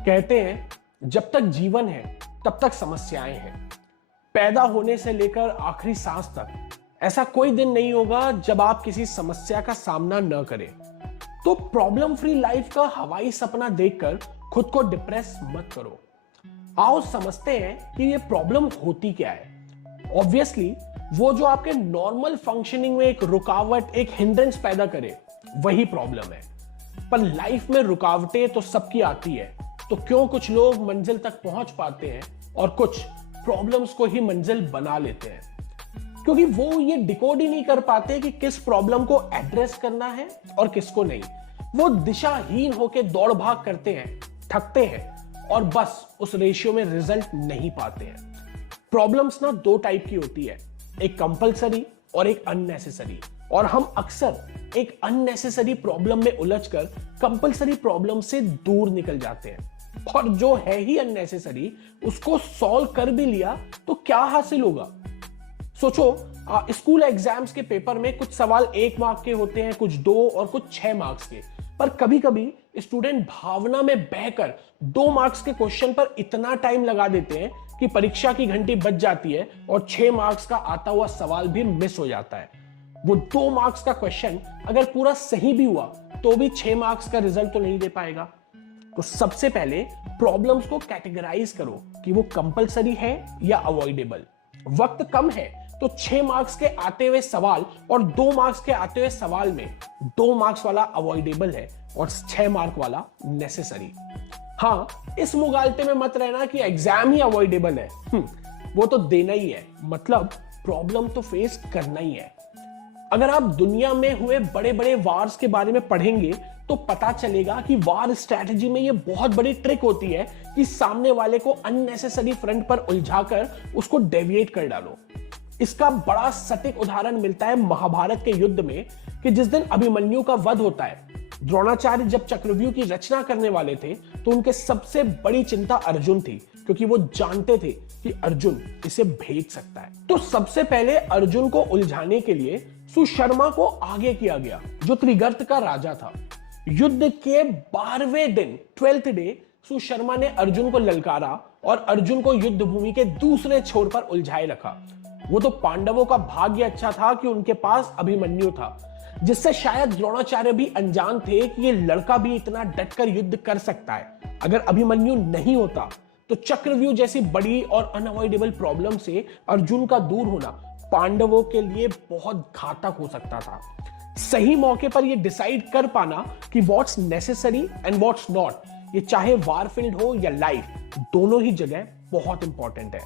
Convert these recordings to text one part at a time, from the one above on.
कहते हैं जब तक जीवन है तब तक समस्याएं हैं। पैदा होने से लेकर आखिरी सांस तक ऐसा कोई दिन नहीं होगा जब आप किसी समस्या का सामना न करें। तो प्रॉब्लम फ्री लाइफ का हवाई सपना देखकर खुद को डिप्रेस मत करो। आओ समझते हैं कि ये प्रॉब्लम होती क्या है। ऑब्वियसली वो जो आपके नॉर्मल फंक्शनिंग में एक रुकावट, एक हिंड्रेंस पैदा करे, वही प्रॉब्लम है। पर लाइफ में रुकावटें तो सबकी आती है, तो क्यों कुछ लोग मंजिल तक पहुंच पाते हैं और कुछ प्रॉब्लम्स को ही मंजिल बना लेते हैं? क्योंकि वो ये डिकोड ही नहीं कर पाते कि किस प्रॉब्लम को एड्रेस करना है और किसको नहीं। वो दिशाहीन होकर दौड़ भाग करते हैं, थकते हैं और बस उस रेशियो में रिजल्ट नहीं पाते हैं। प्रॉब्लम्स ना दो टाइप की होती है, एक कंपलसरी और एक अननेसेसरी। और हम अक्सर एक अननेसेसरी प्रॉब्लम में उलझकर कंपलसरी प्रॉब्लम से दूर निकल जाते हैं। और जो है ही अननेसेसरी, उसको सॉल्व कर भी लिया तो क्या हासिल होगा? सोचो, स्कूल एग्जाम्स के पेपर में कुछ सवाल 1 मार्क के होते हैं, कुछ 2 और कुछ 6 मार्क्स के। पर कभी कभी स्टूडेंट भावना में बहकर 2 मार्क्स के क्वेश्चन पर इतना टाइम लगा देते हैं कि परीक्षा की घंटी बज जाती है और 6 मार्क्स का आता हुआ सवाल भी मिस हो जाता है। वो 2 मार्क्स का क्वेश्चन अगर पूरा सही भी हुआ तो भी 6 मार्क्स का रिजल्ट तो नहीं दे पाएगा। तो सबसे पहले प्रॉब्लम्स को कैटेगराइज करो कि वो कंपलसरी है या अवॉइडेबल। वक्त कम है तो 6 मार्क्स के आते हुए सवाल और 2 मार्क्स के आते हुए सवाल में 2 मार्क्स वाला अवॉइडेबल है और 6 मार्क वाला नेसेसरी। हाँ, इस मुगालते में मत रहना कि एग्जाम ही अवॉइडेबल है। वो तो देना ही है, मतलब प्रॉब्लम तो फेस करना ही है। अगर आप दुनिया में हुए बड़े बड़े वार्स के बारे में पढ़ेंगे तो पता चलेगा कि वार स्ट्रैटेजी में ये बहुत बड़ी ट्रिक होती है कि सामने वाले को अननेसेसरी फ्रंट पर उलझाकर उसको डेविएट कर डालो। इसका बड़ा सटीक उदाहरण मिलता है महाभारत के युद्ध में कि जिस दिन अभिमन्यु का वध होता है, द्रोणाचार्य जब चक्रव्यूह की रचना करने वाले थे तो उनके सबसे बड़ी चिंता अर्जुन थी, क्योंकि वो जानते थे कि अर्जुन इसे भेज सकता है। तो सबसे पहले अर्जुन को उलझाने के लिए सुशर्मा को आगे किया गया, जो त्रिगर्त का राजा था। युद्ध के 12वें दिन, 12th डे, सुशर्मा ने अर्जुन को ललकारा और अर्जुन को युद्ध भूमि के दूसरे छोर पर उलझाए रखा। वो तो पांडवों का भाग्य अच्छा था कि उनके पास अभिमन्यु था, जिससे शायद द्रोणाचार्य भी अनजान थे कि ये लड़का भी इतना डटकर युद्ध कर सकता है। अगर अभिमन्यु नहीं होता तो चक्रव्यूह जैसी बड़ी और अनअवॉइडेबल प्रॉब्लम से अर्जुन का दूर होना पांडवों के लिए बहुत घातक हो सकता था। सही मौके पर यह डिसाइड कर पाना कि what's necessary and what's not, ये चाहे वारफील्ड हो या लाइफ, दोनों ही जगह बहुत इंपॉर्टेंट है।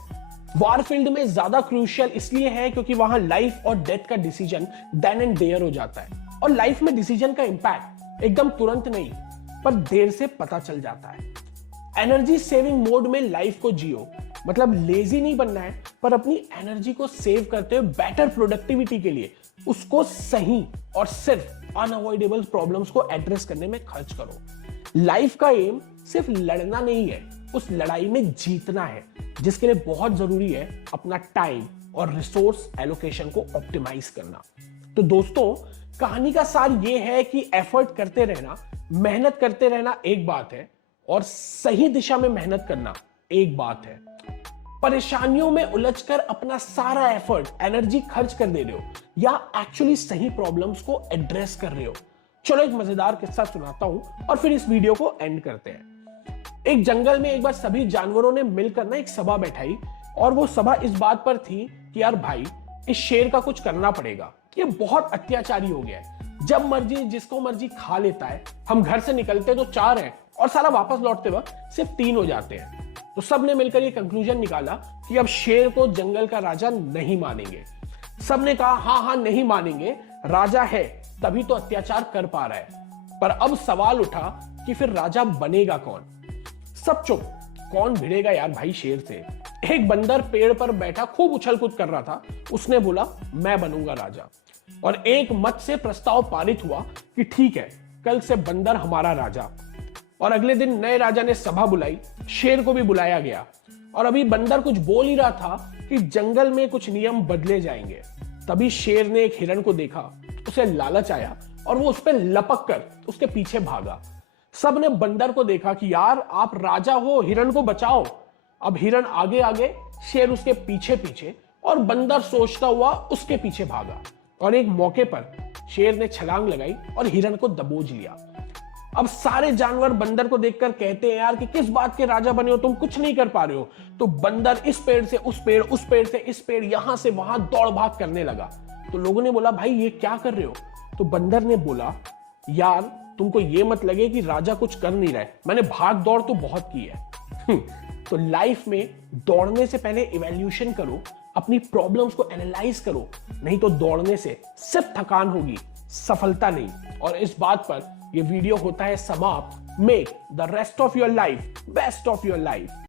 वारफील्ड में ज्यादा क्रूशियल इसलिए है क्योंकि वहां लाइफ और डेथ का डिसीजन देन एंड देयर हो जाता है। और लाइफ में डिसीजन का इंपैक्ट एकदम तुरंत नहीं, पर देर से पता चल जाता है। एनर्जी सेविंग मोड में लाइफ को जियो, मतलब लेजी नहीं बनना है, पर अपनी एनर्जी को सेव करते हुए बेटर प्रोडक्टिविटी के लिए उसको सही और सिर्फ अनअवॉइडेबल प्रॉब्लम्स को एड्रेस करने में खर्च करो। लाइफ का एम सिर्फ लड़ना नहीं है, उस लड़ाई में जीतना है, जिसके लिए बहुत जरूरी है अपना टाइम और रिसोर्स एलोकेशन को ऑप्टिमाइज करना। तो दोस्तों, कहानी का सार यह है कि एफर्ट करते रहना, मेहनत करते रहना एक बात है और सही दिशा में मेहनत करना एक बात है। परेशानियों में उलझकर अपना सारा एफर्ट, एनर्जी खर्च कर दे रहे हो या एक्चुअली सही प्रॉब्लम्स को एड्रेस कर रहे हो? चलो एक मजेदार किस्सा सुनाता हूं और फिर इस वीडियो को एंड करते हैं। एक जंगल में एक बार सभी जानवरों ने मिलकर ना एक सभा बैठाई और वो सभा इस बात पर थी कि यार भाई, इस शेर का कुछ करना पड़ेगा, ये बहुत अत्याचारी हो गया है। जब मर्जी जिसको मर्जी खा लेता है। हम घर से निकलते तो 4 हैं और साला वापस लौटते वक्त सिर्फ 3 हो जाते हैं। तो सब ने मिलकर ये कंक्लूजन निकाला कि अब शेर को जंगल का राजा नहीं मानेंगे। सब ने कहा हाँ नहीं मानेंगे, राजा है तभी तो अत्याचार कर पा रहा है। पर अब सवाल उठा कि फिर राजा बनेगा कौन? सब चुप, कौन भिड़ेगा यार भाई शेर से। एक बंदर पेड़ पर बैठा खूब उछल कूद कर रहा था, उसने बोला मैं बनूंगा राजा। और एक मत से प्रस्ताव पारित हुआ कि ठीक है, कल से बंदर हमारा राजा। और अगले दिन नए राजा ने सभा बुलाई, शेर को भी बुलाया गया। और अभी बंदर कुछ बोल ही रहा था कि जंगल में कुछ नियम बदले जाएंगे। तभी शेर ने एक हिरण को देखा, उसे लालच आया और वो उस पर लपक कर उसके पीछे भागा। सब ने बंदर को देखा कि यार आप राजा हो, हिरण को बचाओ। अब हिरण आगे आगे, शेर उसके पीछे पीछे, और बंदर सोचता हुआ उसके पीछे भागा। और एक मौके पर शेर ने छलांग लगाई और हिरण को दबोच लिया। अब सारे जानवर बंदर को देखकर कहते हैं यार कि किस बात के राजा बने हो, तुम कुछ नहीं कर पा रहे हो। तो बंदर इस पेड़ से उस पेड़, उस पेड़ से इस पेड़, यहां से वहां दौड़ भाग करने लगा। तो लोगों ने बोला भाई ये क्या कर रहे हो? तो बंदर ने बोला यार तुमको ये मत लगे कि राजा कुछ कर नहीं रहा है, मैंने भाग दौड़ तो बहुत की है। तो लाइफ में दौड़ने से पहले इवैल्यूएशन करो, अपनी प्रॉब्लम्स को एनालाइज करो, नहीं तो दौड़ने से सिर्फ थकान होगी, सफलता नहीं। और इस बात पर यह वीडियो होता है समाप्त। Make the rest of your life best of your life.